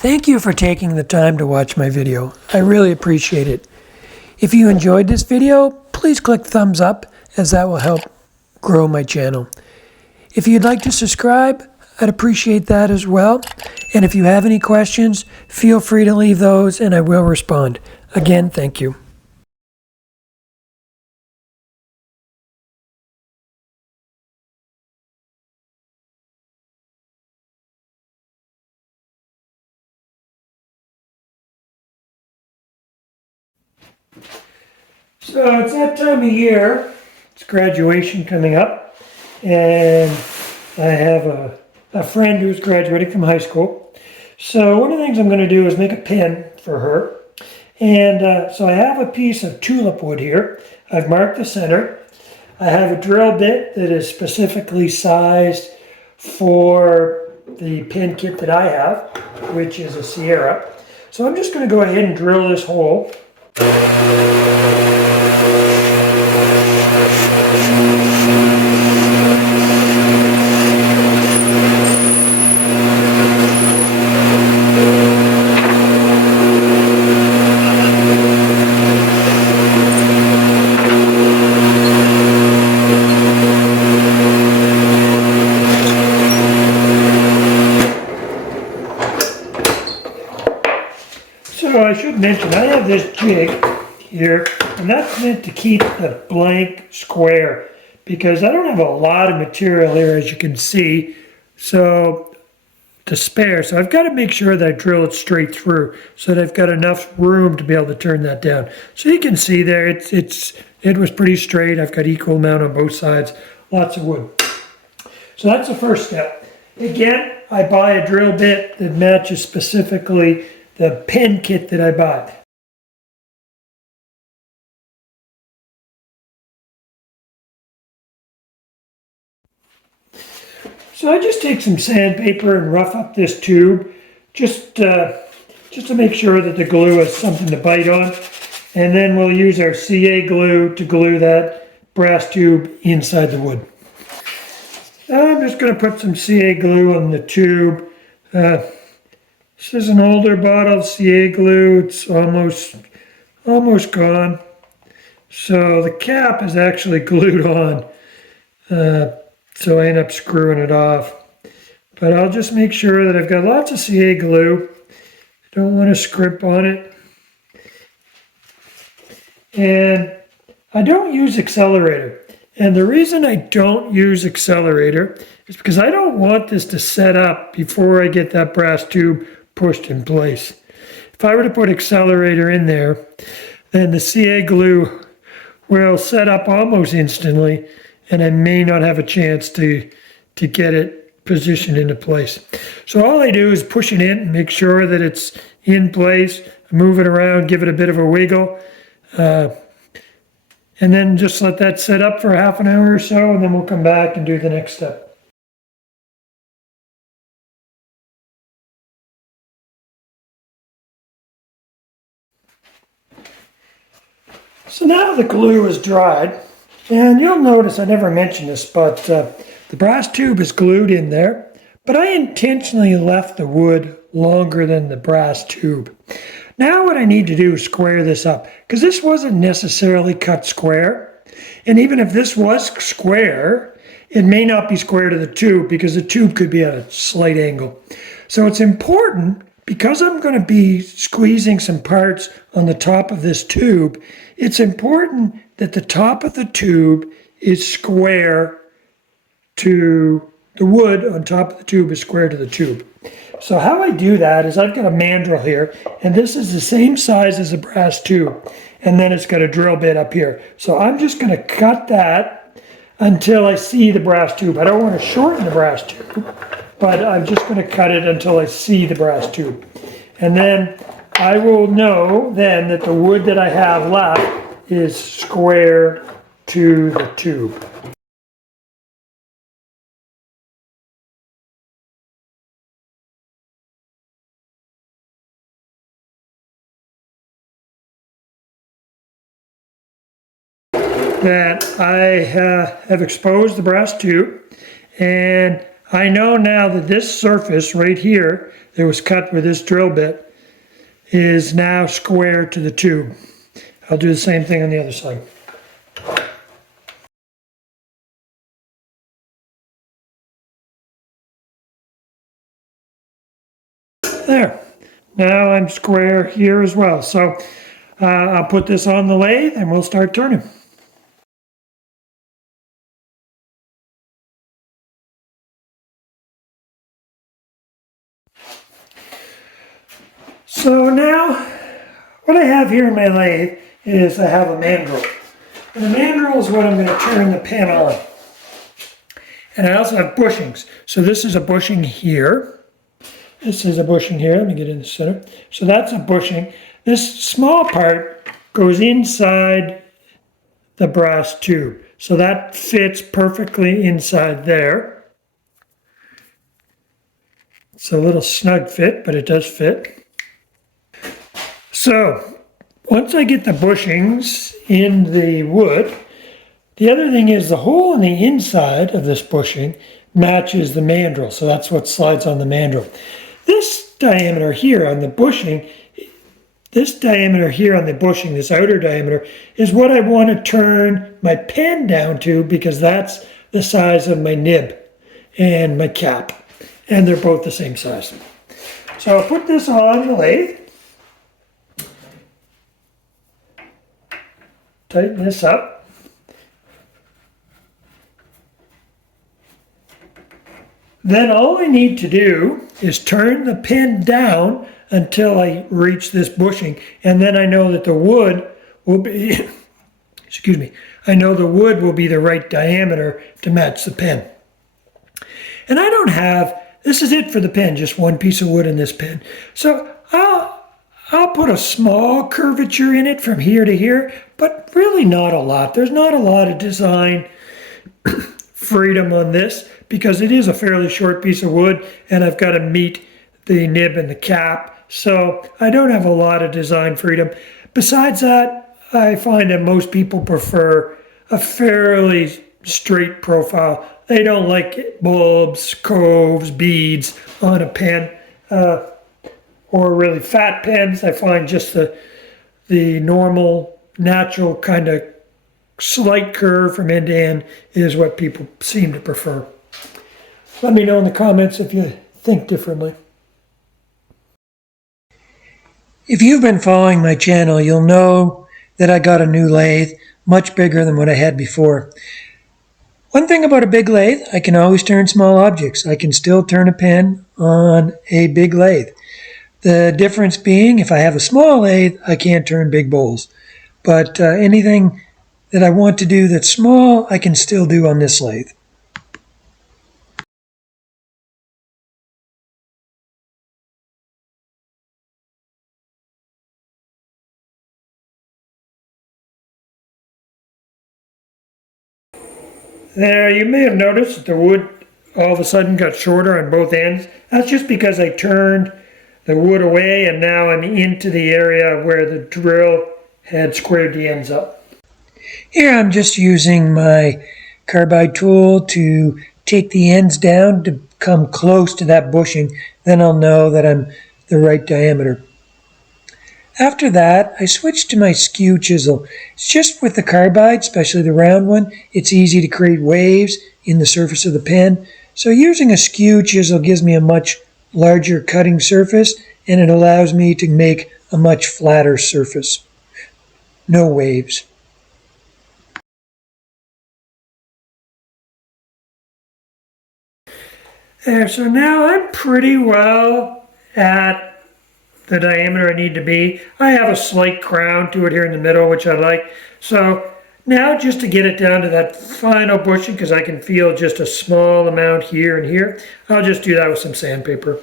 Thank you for taking the time to watch my video. I really appreciate it. If you enjoyed this video, please click thumbs up, as that will help grow my channel. If you'd like to subscribe, I'd appreciate that as well. And if you have any questions, feel free to leave those and I will respond. Again, thank you. So it's that time of year. It's graduation coming up, and I have a friend who's graduating from high school. So one of the things I'm going to do is make a pin for her. And so I have a piece of tulip wood here. I've marked the center. I have a drill bit that is specifically sized for the pin kit that I have, which is a Sierra. So I'm just going to go ahead and drill this hole. So I should mention, I have this jig here, and that's meant to keep the blank square, because I don't have a lot of material here, as you can see, so to spare. So I've got to make sure that I drill it straight through, so that I've got enough room to be able to turn that down. So you can see there, it was pretty straight. I've got equal amount on both sides, lots of wood. So that's the first step. Again, I buy a drill bit that matches specifically the pen kit that I bought. So I just take some sandpaper and rough up this tube, just to make sure that the glue has something to bite on. And then we'll use our CA glue to glue that brass tube inside the wood. I'm just going to put some CA glue on the tube. This is an older bottle of CA glue. It's almost gone. So the cap is actually glued on. So I end up screwing it off. But I'll just make sure that I've got lots of CA glue. I don't want to scrimp on it. And I don't use accelerator. And the reason I don't use accelerator is because I don't want this to set up before I get that brass tube pushed in place. If I were to put accelerator in there, then the CA glue will set up almost instantly, and I may not have a chance to get it positioned into place. So all I do is push it in, make sure that it's in place, move it around, give it a bit of a wiggle, and then just let that set up for half an hour or so, and then we'll come back and do the next step. So now the glue is dried, and you'll notice I never mentioned this, but the brass tube is glued in there, but I intentionally left the wood longer than the brass tube. Now what I need to do is square this up, because this wasn't necessarily cut square, and even if this was square, it may not be square to the tube, because the tube could be at a slight angle. So it's important, because I'm going to be squeezing some parts on the top of this tube, it's important that the top of the tube is square to the wood on top of the tube is square to the tube. So how I do that is I've got a mandrel here, and this is the same size as the brass tube, and then it's got a drill bit up here. So I'm just going to cut that until I see the brass tube. I don't want to shorten the brass tube, but I'm just going to cut it until I see the brass tube. And then I will know then that the wood that I have left is square to the tube. that I have exposed the brass tube, and I know now that this surface right here that was cut with this drill bit is now square to the tube. I'll do the same thing on the other side. There. Now I'm square here as well. So I'll put this on the lathe and we'll start turning. So now what I have here in my lathe is I have a mandrel. And the mandrel is what I'm going to turn the pen on. And I also have bushings. So this is a bushing here. This is a bushing here. Let me get in the center. So that's a bushing. This small part goes inside the brass tube. So that fits perfectly inside there. It's a little snug fit, but it does fit. So once I get the bushings in the wood, the other thing is the hole in the inside of this bushing matches the mandrel. So that's what slides on the mandrel. This diameter here on the bushing, this outer diameter, is what I want to turn my pen down to because that's the size of my nib and my cap. And they're both the same size. So I'll put this on the lathe. Tighten this up. Then all I need to do is turn the pen down until I reach this bushing, and then I know that the wood will be, excuse me, I know the wood will be the right diameter to match the pen. And I don't have, this is it for the pen, just one piece of wood in this pen. So I'll put a small curvature in it from here to here, but really not a lot. There's not a lot of design freedom on this because it is a fairly short piece of wood and I've got to meet the nib and the cap. So I don't have a lot of design freedom. Besides that, I find that most people prefer a fairly straight profile. They don't like bulbs, coves, beads on a pen, or really fat pens. I find just the normal, natural kind of slight curve from end to end is what people seem to prefer. Let me know in the comments if you think differently. If you've been following my channel, you'll know that I got a new lathe, much bigger than what I had before. One thing about a big lathe, I can always turn small objects. I can still turn a pen on a big lathe. The difference being, if I have a small lathe, I can't turn big bowls. But anything that I want to do that's small, I can still do on this lathe. There, you may have noticed that the wood all of a sudden got shorter on both ends. That's just because I turned the wood away and now I'm into the area where the drill had squared the ends up. Here I'm just using my carbide tool to take the ends down to come close to that bushing. Then I'll know that I'm the right diameter. After that, I switched to my skew chisel. It's just with the carbide, especially the round one, it's easy to create waves in the surface of the pen. So using a skew chisel gives me a much larger cutting surface and it allows me to make a much flatter surface. No waves. There, so now I'm pretty well at the diameter I need to be. I have a slight crown to it here in the middle, which I like. So now just to get it down to that final bushing, because I can feel just a small amount here and here, I'll just do that with some sandpaper.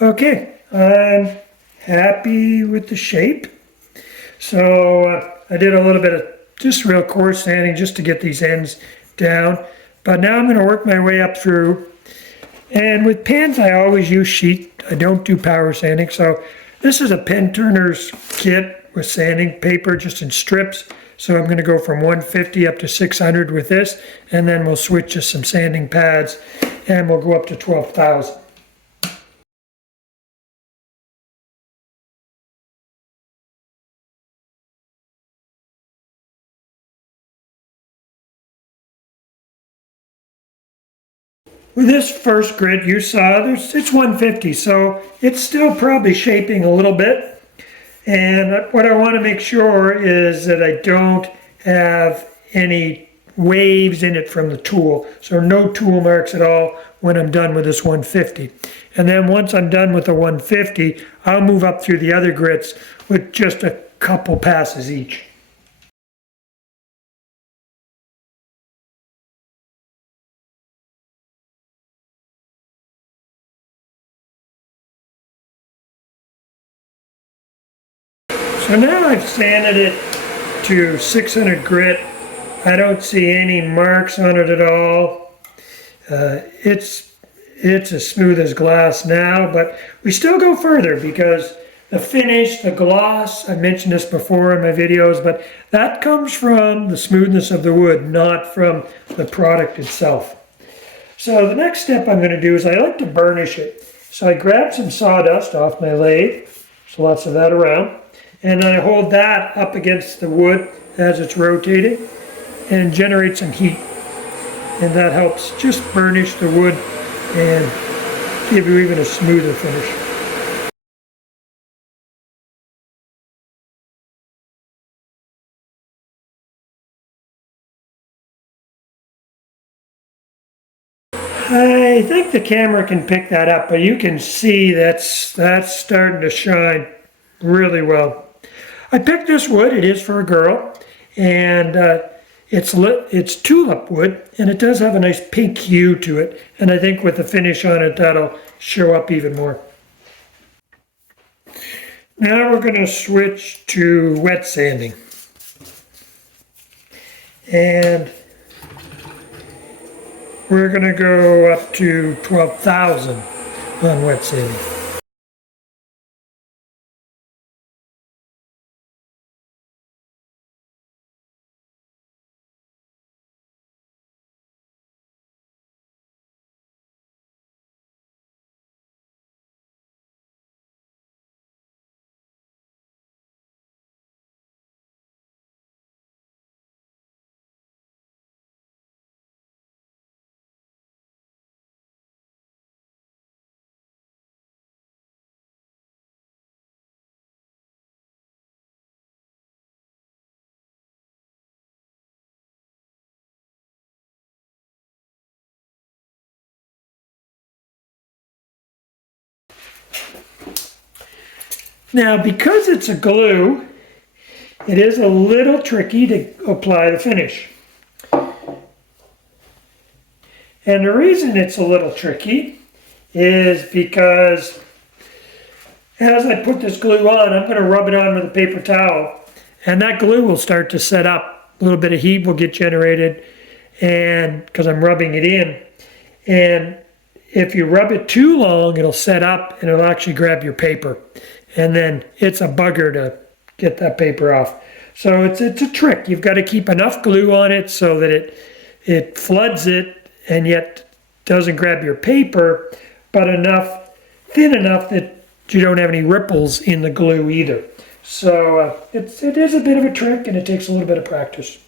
Okay, I'm happy with the shape. So I did a little bit of just real coarse sanding just to get these ends down. But now I'm going to work my way up through. And with pens, I always use sheet. I don't do power sanding. So this is a pen turner's kit with sanding paper just in strips. So I'm going to go from 150 up to 600 with this. And then we'll switch to some sanding pads and we'll go up to 12,000. With this first grit you saw, it's 150, so it's still probably shaping a little bit. And what I want to make sure is that I don't have any waves in it from the tool. So no tool marks at all when I'm done with this 150. And then once I'm done with the 150, I'll move up through the other grits with just a couple passes each. So now I've sanded it to 600 grit. I don't see any marks on it at all. It's as smooth as glass now, but we still go further because the finish, the gloss, I mentioned this before in my videos, but that comes from the smoothness of the wood, not from the product itself. So the next step I'm going to do is I like to burnish it. So I grab some sawdust off my lathe, so lots of that around, and I hold that up against the wood as it's rotating and generate some heat. And that helps just burnish the wood and give you even a smoother finish. I think the camera can pick that up, but you can see that's starting to shine really well. I picked this wood, it is for a girl, and it's tulip wood, and it does have a nice pink hue to it, and I think with the finish on it that'll show up even more. Now we're going to switch to wet sanding. And we're going to go up to 12,000 on wet sanding. Now, because it's a glue, it is a little tricky to apply the finish. And the reason it's a little tricky is because as I put this glue on, I'm going to rub it on with a paper towel, and that glue will start to set up. A little bit of heat will get generated, and because I'm rubbing it in. And if you rub it too long, it'll set up and it'll actually grab your paper. And then it's a bugger to get that paper off. So it's a trick. You've got to keep enough glue on it so that it floods it and yet doesn't grab your paper, but thin enough that you don't have any ripples in the glue either. So it is a bit of a trick, and it takes a little bit of practice.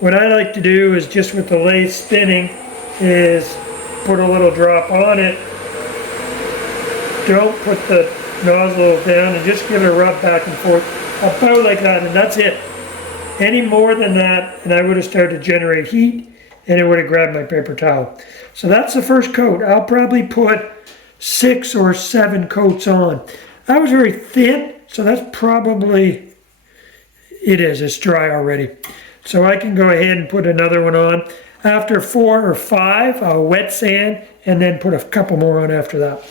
What I like to do is just with the lathe spinning is put a little drop on it. Don't put the nozzle down, and just give it a rub back and forth about like that, and that's it. Any more than that and I would have started to generate heat and it would have grabbed my paper towel. So that's the first coat. I'll probably put 6 or 7 coats on. That was very thin, so that's probably, it's dry already. So I can go ahead and put another one on. After 4 or 5, I'll wet sand and then put a couple more on after that.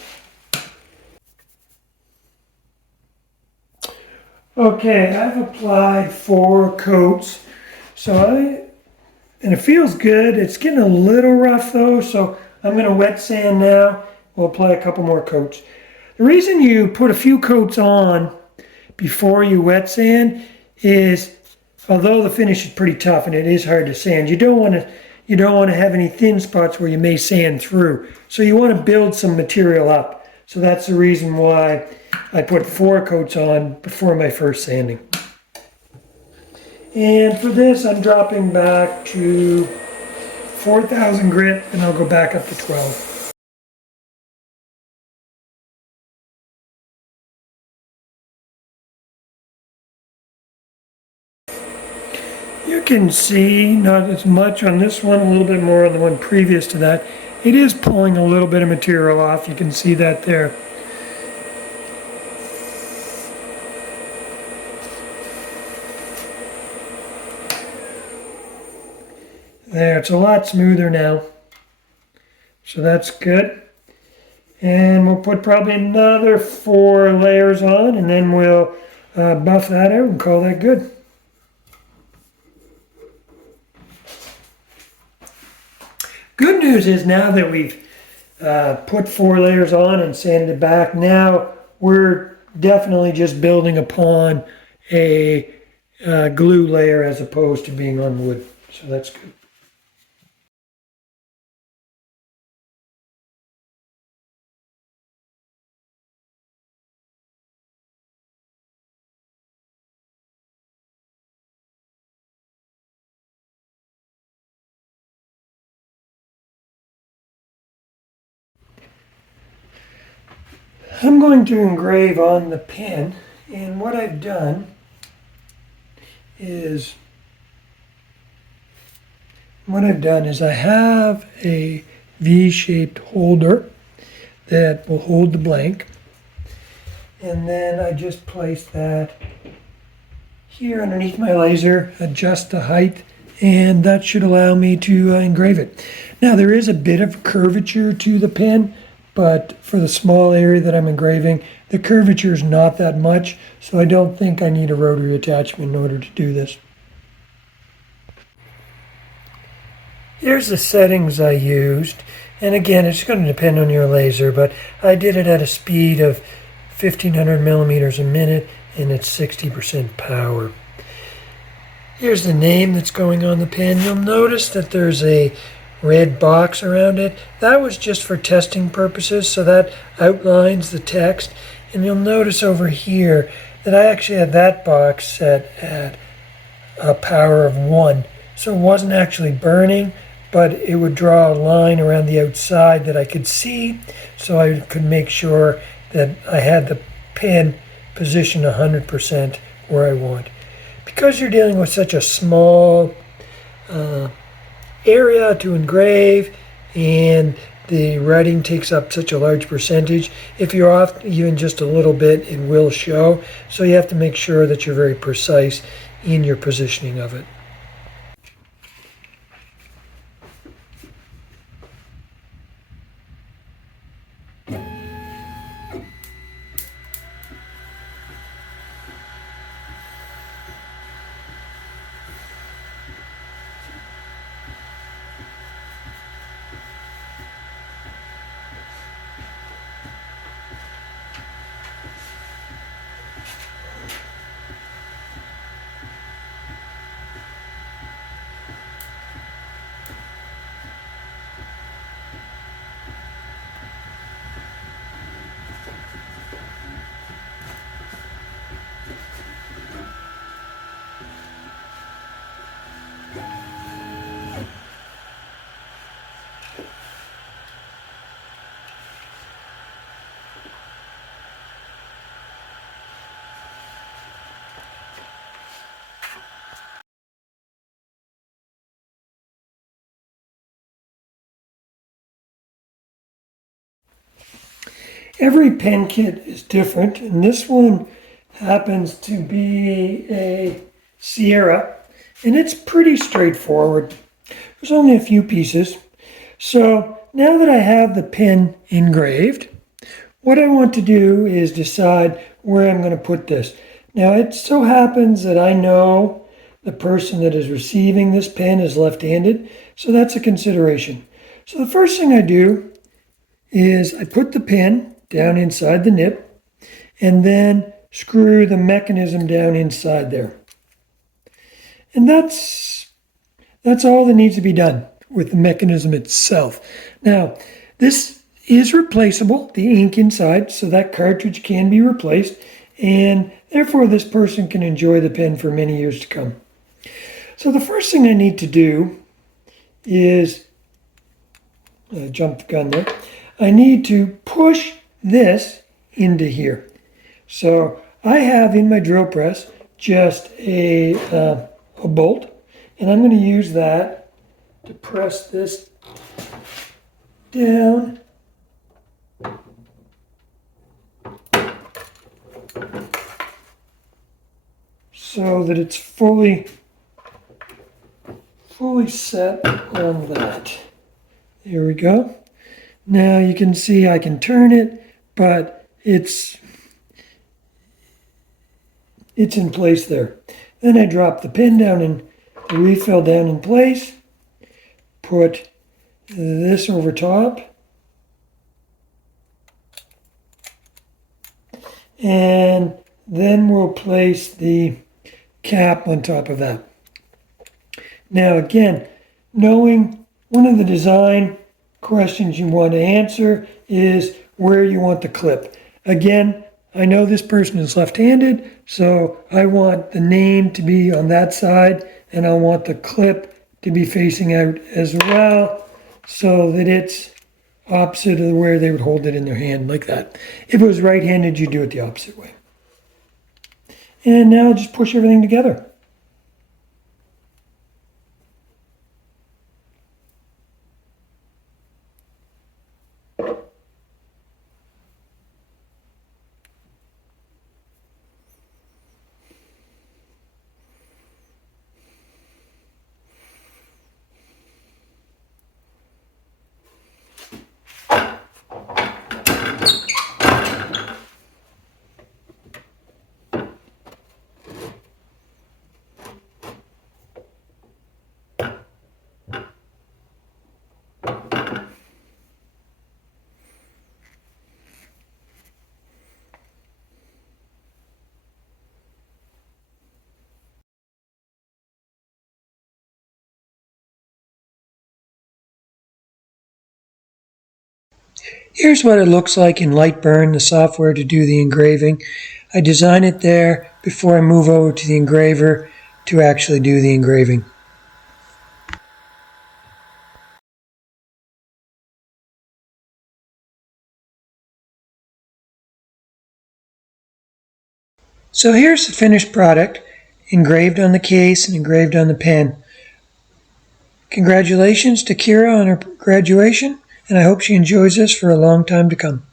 Okay, I've applied 4 coats. So And it feels good. It's getting a little rough though, so I'm going to wet sand now. We'll apply a couple more coats. The reason you put a few coats on before you wet sand is, although the finish is pretty tough and it is hard to sand, you don't want to have any thin spots where you may sand through. So you want to build some material up. So that's the reason why I put 4 coats on before my first sanding. And for this, I'm dropping back to 4,000 grit, and I'll go back up to 12. You can see, not as much on this one, a little bit more on the one previous to that. It is pulling a little bit of material off. You can see that there. There, it's a lot smoother now. So that's good. And we'll put probably another 4 layers on, and then we'll buff that out and call that good. Good news is now that we've put 4 layers on and sanded it back, now we're definitely just building upon a glue layer as opposed to being on wood. So that's good. I'm going to engrave on the pen, and what I've done is I have a V-shaped holder that will hold the blank, and then I just place that here underneath my laser, adjust the height, and that should allow me to engrave it. Now there is a bit of curvature to the pen, but for the small area that I'm engraving, the curvature is not that much, so I don't think I need a rotary attachment in order to do this. Here's the settings I used, and again, it's going to depend on your laser, but I did it at a speed of 1500 millimeters a minute, and it's 60% power. Here's the name that's going on the pen. You'll notice that there's a red box around it. That was just for testing purposes, so that outlines the text. And you'll notice over here that I actually had that box set at a power of 1. So it wasn't actually burning, but it would draw a line around the outside that I could see, so I could make sure that I had the pen positioned 100% where I want. Because you're dealing with such a small area to engrave, and the writing takes up such a large percentage, if you're off even just a little bit, it will show. So you have to make sure that you're very precise in your positioning of it. Every pen kit is different, and this one happens to be a Sierra, and it's pretty straightforward. There's only a few pieces. So now that I have the pen engraved, what I want to do is decide where I'm going to put this. Now it so happens that I know the person that is receiving this pen is left-handed, so that's a consideration. So the first thing I do is I put the pen down inside the nip and then screw the mechanism down inside there. And that's all that needs to be done with the mechanism itself. Now, this is replaceable, the ink inside, so that cartridge can be replaced, and therefore this person can enjoy the pen for many years to come. So the first thing I need to do is, jump the gun there, I need to push this into here. So I have in my drill press just a bolt, and I'm going to use that to press this down so that it's fully set on that. There we go. Now you can see I can turn it, but it's in place there. Then I drop the pin down and the refill down in place, put this over top, and then we'll place the cap on top of that. Now again, knowing one of the design questions you want to answer is where you want the clip. Again, I know this person is left-handed, so I want the name to be on that side, and I want the clip to be facing out as well, so that it's opposite of where they would hold it in their hand, like that. If it was right-handed, you'd do it the opposite way. And now just push everything together. Here's what it looks like in Lightburn, the software to do the engraving. I design it there before I move over to the engraver to actually do the engraving. So here's the finished product, engraved on the case and engraved on the pen. Congratulations to Kira on her graduation, and I hope she enjoys this for a long time to come.